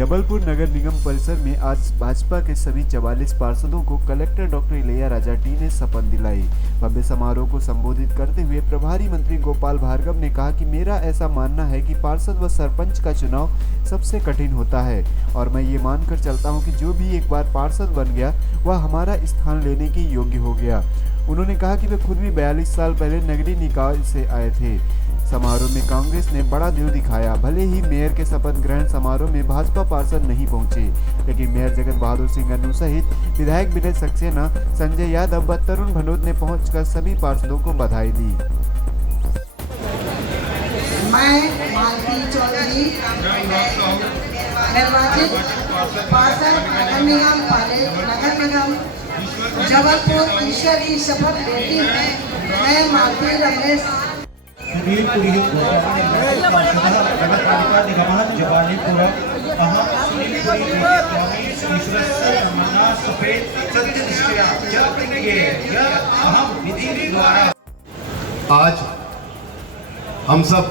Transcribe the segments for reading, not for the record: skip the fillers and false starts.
जबलपुर नगर निगम परिसर में आज भाजपा के सभी 44 पार्षदों को कलेक्टर डॉक्टर इलैयाराजा टी ने शपथ दिलाई। भव्य समारोह को संबोधित करते हुए प्रभारी मंत्री गोपाल भार्गव ने कहा कि मेरा ऐसा मानना है कि पार्षद व सरपंच का चुनाव सबसे कठिन होता है और मैं ये मानकर चलता हूँ कि जो भी एक बार पार्षद बन गया वह हमारा स्थान लेने के योग्य हो गया। उन्होंने कहा कि वे खुद भी 42 साल पहले नगरीय निकाय से आए थे। समारोह में कांग्रेस ने बड़ा दिल दिखाया। भले ही मेयर के शपथ ग्रहण समारोह में भाजपा पार्षद नहीं पहुंचे, लेकिन मेयर जगत बहादुर सिंह अन्नू सहित विधायक विनय सक्सेना, संजय यादव व तरुण भनोत ने पहुंचकर सभी पार्षदों को बधाई दी। मैं मालती चौधरी निर्वाचित पार्षद नगर निगम जबलपुर ईश्वर की शपथ लेती हूँ। मैं मालती रमेश आज हम सब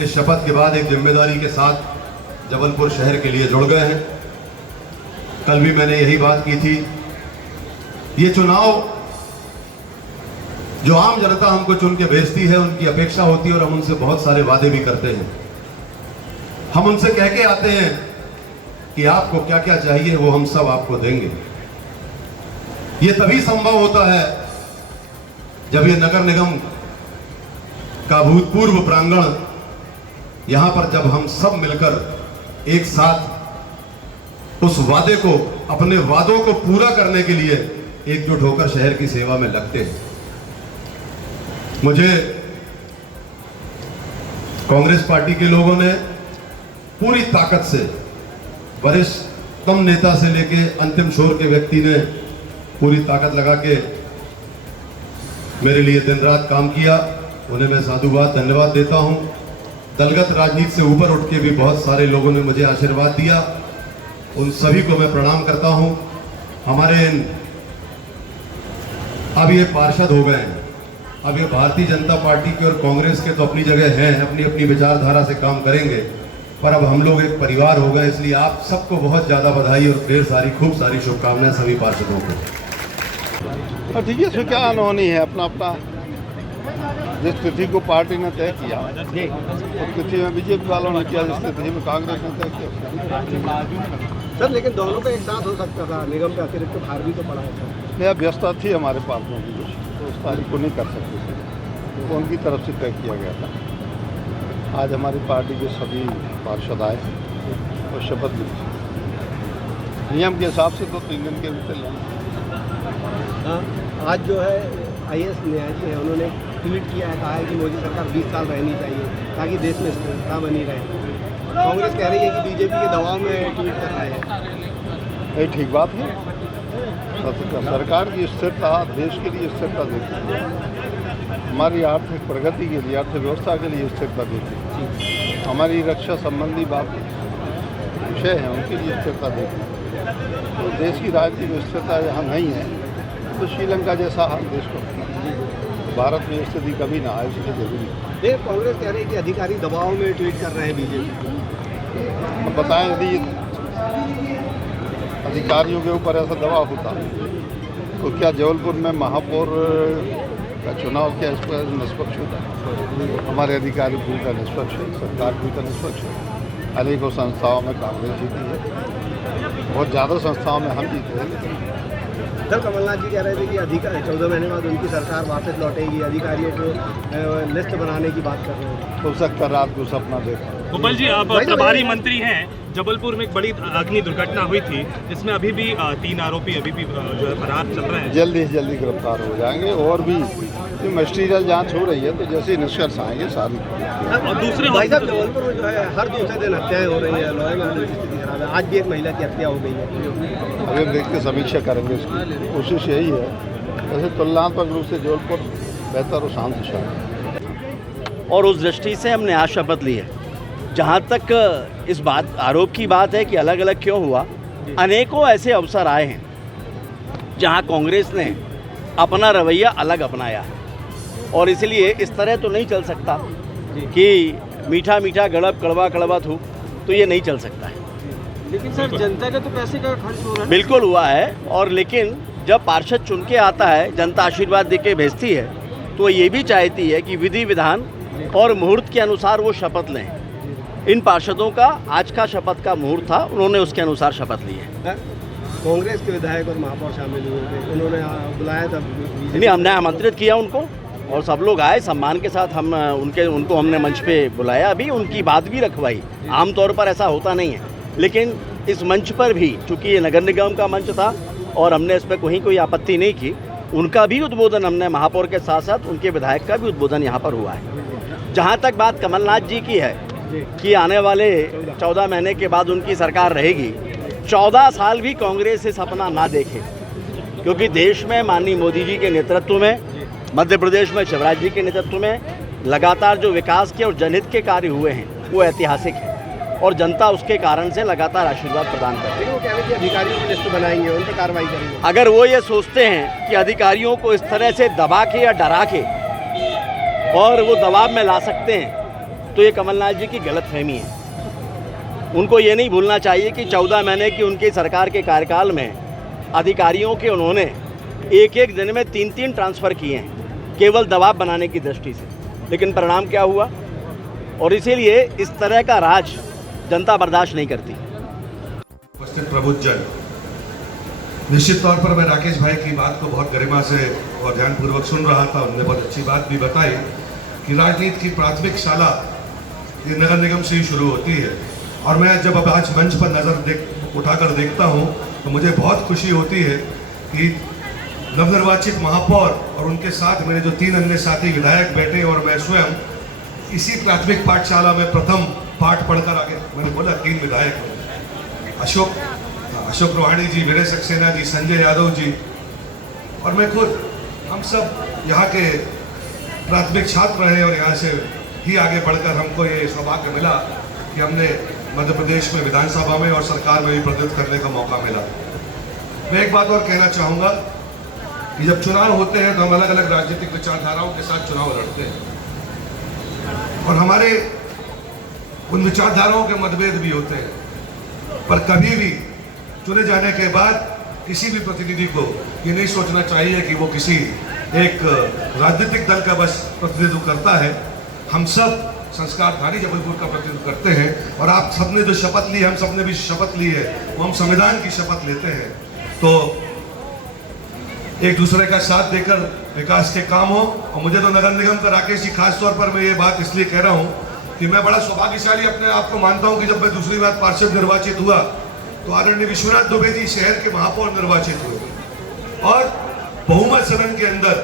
इस शपथ के बाद एक जिम्मेदारी के साथ जबलपुर शहर के लिए जुड़ गए हैं। कल भी मैंने यही बात की थी। ये चुनाव जो आम जनता हमको चुन के भेजती है, उनकी अपेक्षा होती है और हम उनसे बहुत सारे वादे भी करते हैं। हम उनसे कह के आते हैं कि आपको क्या क्या चाहिए वो हम सब आपको देंगे। ये तभी संभव होता है जब ये नगर निगम का भूतपूर्व प्रांगण, यहां पर जब हम सब मिलकर एक साथ उस वादे को, अपने वादों को पूरा करने के लिए एकजुट होकर शहर की सेवा में लगते हैं। मुझे कांग्रेस पार्टी के लोगों ने पूरी ताकत से, वरिष्ठतम नेता से लेके अंतिम छोर के व्यक्ति ने पूरी ताकत लगा के मेरे लिए दिन रात काम किया। उन्हें मैं साधुवाद धन्यवाद देता हूं। दलगत राजनीति से ऊपर उठ के भी बहुत सारे लोगों ने मुझे आशीर्वाद दिया, उन सभी को मैं प्रणाम करता हूं। हमारे अब ये पार्षद हो गए हैं, अब ये भारतीय जनता पार्टी के और कांग्रेस के तो अपनी जगह हैं, अपनी अपनी विचारधारा से काम करेंगे, पर अब हम लोग एक परिवार हो गए। इसलिए आप सबको बहुत ज़्यादा बधाई और ढेर सारी खूब सारी शुभकामनाएं सभी पार्षदों को। ठीक है, इसमें क्या अनहोनी है। अपना अपना जिस तिथि को पार्टी ने तय किया, उस तिथि में बीजेपी वालों ने किया, जिस तिथि में कांग्रेस ने तय किया। सर, लेकिन दोनों का एक साथ हो सकता था। निगम के अतिरिक्त तो भार भी तो पड़ा है। यह व्यवस्था थी हमारे पार्षदों की, तो उस तारीख को नहीं कर सकते थे, तो उनकी तरफ से तय किया गया था। आज हमारी पार्टी के सभी पार्षद आए और शपथ ली। नियम के हिसाब से तो 3 दिन के भीतर लेना। आज जो है IAS न्यायाधीश है, उन्होंने ट्वीट किया है, कहा है कि मोदी सरकार 20 साल रहनी चाहिए ताकि देश में स्थिरता बनी रहे। कांग्रेस कह रही है कि बीजेपी के दबाव में ट्वीट कर रहे हैं। ये ठीक बात है। सरकार की स्थिरता देश के लिए स्थिरता देती है, हमारी आर्थिक प्रगति के लिए, अर्थव्यवस्था के लिए स्थिरता देती है, हमारी रक्षा संबंधी बात विषय है, उनके लिए स्थिरता देती है। तो देश की राजनीतिक स्थिरता यहाँ नहीं है तो श्रीलंका जैसा हाल देश को, भारत में स्थिति कभी ना आए, इसलिए जरूरी है। कांग्रेस कह रही है कि अधिकारी दबाव में ट्वीट कर रहे हैं बीजेपी। अब बताएं, यदि अधिकारियों के ऊपर ऐसा दबाव होता तो क्या जबलपुर में महापौर का चुनाव क्या इस पर निष्पक्ष होता? हमारे अधिकारी पूरी तरह निष्पक्ष है, सरकार पूरी तरह निष्पक्ष है। अनेकों संस्थाओं में कांग्रेस जीती है, बहुत ज़्यादा संस्थाओं में हम जीते हैं। सर, कमलनाथ जी कह रहे थे कि 14 महीने बाद उनकी सरकार वापस लौटेगी, अधिकारियों को लिस्ट बनाने की बात कर रहे हैं। हो सकता है रात को सपना देखा। गोपाल जी, आप प्रभारी मंत्री हैं। जबलपुर में एक बड़ी अग्नि दुर्घटना हुई थी, जिसमें अभी भी 3 आरोपी अभी भी जो है फरार चल रहे हैं। जल्दी से जल्दी गिरफ्तार हो जाएंगे और भी मस्टीरियल जांच हो रही है, तो जैसे ही निष्कर्ष आएंगे सारी। और दूसरे भाई साहब, जबलपुर में जो है हर दूसरे दिन हत्याएं हो रही है, लॉ एंड ऑर्डर की स्थिति खराब है। आज भी एक महिला की हत्या हो गई है। अभी हम देख के समीक्षा करेंगे इसकी। कोशिश यही है, जैसे तुलनात्मक रूप से जबलपुर बेहतर और शांत शहर है, और उस दृष्टि से हमने आज शपथ ली है। जहाँ तक इस बात आरोप की बात है कि अलग अलग क्यों हुआ, अनेकों ऐसे अवसर आए हैं जहाँ कांग्रेस ने अपना रवैया अलग अपनाया है, और इसलिए इस तरह तो नहीं चल सकता कि मीठा मीठा गड़ब कड़वा कड़वा थूक, तो ये नहीं चल सकता है। लेकिन सर जनता का तो पैसे का खर्च हो रहा है। बिल्कुल हुआ है, और लेकिन जब पार्षद चुन के आता है, जनता आशीर्वाद दे के भेजती है, तो ये भी चाहती है कि विधि विधान और मुहूर्त के अनुसार वो शपथ लें। इन पार्षदों का आज का शपथ का मुहूर्त था, उन्होंने उसके अनुसार शपथ ली है। कांग्रेस के विधायक और महापौर शामिल हुए थे, उन्होंने बुलाया था नहीं, हमने आमंत्रित किया उनको और सब लोग आए सम्मान के साथ। हम उनको हमने मंच पे बुलाया, अभी उनकी बात भी रखवाई। आमतौर पर ऐसा होता नहीं है, लेकिन इस मंच पर भी चूंकि ये नगर निगम का मंच था और हमने इस पर कोई आपत्ति नहीं की, उनका भी उद्बोधन हमने महापौर के साथ साथ उनके विधायक का भी उद्बोधन यहाँ पर हुआ है। जहाँ तक बात कमलनाथ जी की है कि आने वाले 14 महीने के बाद उनकी सरकार रहेगी, 14 साल भी कांग्रेस इस सपना ना देखे, क्योंकि देश में माननीय मोदी जी के नेतृत्व में, मध्य प्रदेश में शिवराज जी के नेतृत्व में लगातार जो विकास के और जनहित के कार्य हुए हैं वो ऐतिहासिक है, और जनता उसके कारण से लगातार आशीर्वाद प्रदान करती है। लेकिन वो कह रहे थे अधिकारियों की लिस्ट बनाएंगे, उन पर कार्रवाई करेंगे। अगर वो ये सोचते हैं कि अधिकारियों को इस तरह से दबा के या डरा के और वो दबाव में ला सकते हैं, तो ये कमलनाथ जी की गलतफहमी है। उनको ये नहीं भूलना चाहिए कि 14 महीने की उनकी सरकार के कार्यकाल में अधिकारियों के उन्होंने एक दिन में 3 ट्रांसफ़र किए हैं, केवल दबाव बनाने की दृष्टि से। लेकिन परिणाम क्या हुआ, और इसीलिए इस तरह का राज जनता बर्दाश्त नहीं करती। उपस्थित प्रबुद्धजन, निश्चित तौर पर मैं राकेश भाई की बात को बहुत गरिमा से और ध्यानपूर्वक सुन रहा था। उन्होंने बहुत अच्छी बात भी बताई कि राजनीति की प्राथमिक शाला ये नगर निगम से ही शुरू होती है। और मैं जब अब आज मंच पर नज़र उठाकर देखता हूँ तो मुझे बहुत खुशी होती है कि नवनिर्वाचित महापौर और उनके साथ मेरे जो 3 अन्य साथी विधायक बैठे और मैं स्वयं इसी प्राथमिक पाठशाला में प्रथम पाठ पढ़कर आगे, मैंने बोला 3 विधायक, अशोक रोहाणी जी, वीरेंद्र सक्सेना जी, संजय यादव जी और मैं खुद, हम सब यहाँ के प्राथमिक छात्र रहे और यहाँ से ही आगे बढ़कर हमको ये सौभाग्य मिला कि हमने मध्य प्रदेश में विधानसभा में और सरकार में भी प्रतिनिधित्व करने का मौका मिला। मैं एक बात और कहना चाहूँगा कि जब चुनाव होते हैं तो हम अलग अलग राजनीतिक विचारधाराओं के साथ चुनाव लड़ते हैं और हमारे उन विचारधाराओं के मतभेद भी होते हैं, पर कभी भी चुने जाने के बाद किसी भी प्रतिनिधि को ये नहीं सोचना चाहिए कि वो किसी एक राजनीतिक दल का बस प्रतिनिधित्व करता है। हम सब संस्कारधारी जबलपुर का प्रतिनिधित्व करते हैं और आप सबने जो शपथ ली, हम सबने भी शपथ ली है, वो हम संविधान की शपथ लेते हैं। तो एक दूसरे का साथ देकर विकास के काम हो। और मुझे तो नगर निगम का, राकेश जी खास तौर पर मैं ये बात इसलिए कह रहा हूँ कि मैं बड़ा सौभाग्यशाली अपने आप को मानता हूँ कि जब मैं दूसरी बार पार्षद निर्वाचित हुआ तो आदरणीय विश्वनाथ दुबे जी शहर के महापौर निर्वाचित हुए और बहुमत सदन के अंदर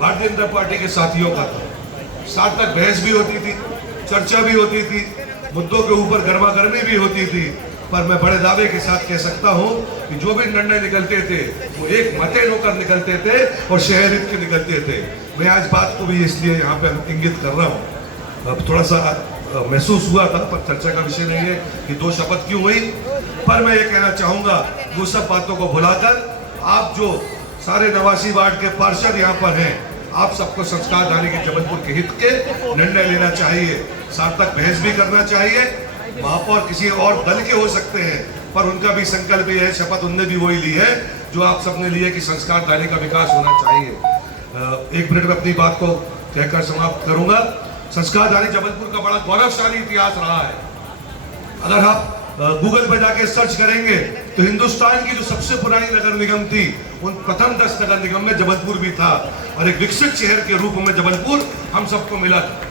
भारतीय जनता पार्टी के साथियों का था। साथ तक बहस भी होती थी, चर्चा भी होती थी, मुद्दों के ऊपर गर्मागर्मी भी होती थी, पर मैं बड़े दावे के साथ कह सकता हूं कि जो भी निर्णय निकलते थे वो एक मते होकर निकलते थे और शहर हित के निकलते थे। मैं आज बात को भी इसलिए यहाँ पे इंगित कर रहा हूँ। अब थोड़ा सा महसूस हुआ था, पर चर्चा का विषय नहीं है कि 2 शपथ क्यों हुई। पर मैं ये कहना चाहूँगा वो सब बातों को भुलाकर आप जो सारे 89 वार्ड के पार्षद यहाँ पर हैं, आप सबको संस्कारधारी के जबलपुर के हित के निर्णय लेना चाहिए, सार्थक बहस भी करना चाहिए। महापौर किसी और दल के हो सकते हैं, पर उनका भी संकल्प ये है, शपथ उनने भी वही ली है जो आप सबने ली है कि संस्कारधारी का विकास होना चाहिए। 1 मिनट में अपनी बात को कहकर समाप्त करूंगा। संस्कारधारी जबलपुर का बड़ा गौरवशाली इतिहास रहा है। अगर आप गूगल पर जाके सर्च करेंगे तो हिंदुस्तान की जो सबसे पुरानी नगर निगम थी उन प्रथम 10 नगर निगम में जबलपुर भी था और एक विकसित शहर के रूप में जबलपुर हम सबको मिला था।